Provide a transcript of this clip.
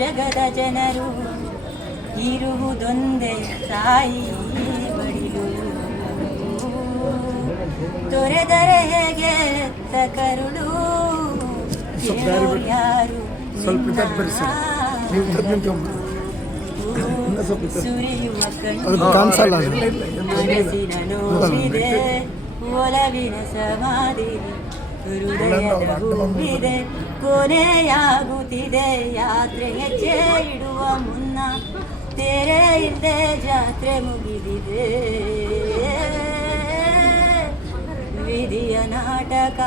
ಜಗದ ಜನರು ಇರುವುದೊಂದೇ ತಾಯಿ ಬಡಿಲು. ತೊರೆದರೆ ಹೇಗೆ ಕರುಳು ಯಾರು ಸುರಿಯುವ ಮನಸ್ಸಿನ ನೋವಿದೆ ಒಲವಿನ ಸಮಾಧಿ ಹೃದಯದ ಹೂವಿದೆ ಕೊನೆಯಾಗುತ್ತಿದೆ ಯಾತ್ರೆ ಹೆಜ್ಜೆ ಇಡುವ ಮುನ್ನ ತೆರೆ ಇಲ್ಲದೆ ಜಾತ್ರೆ ಮುಗಿದಿದೆ ವಿಧಿಯ ನಾಟಕ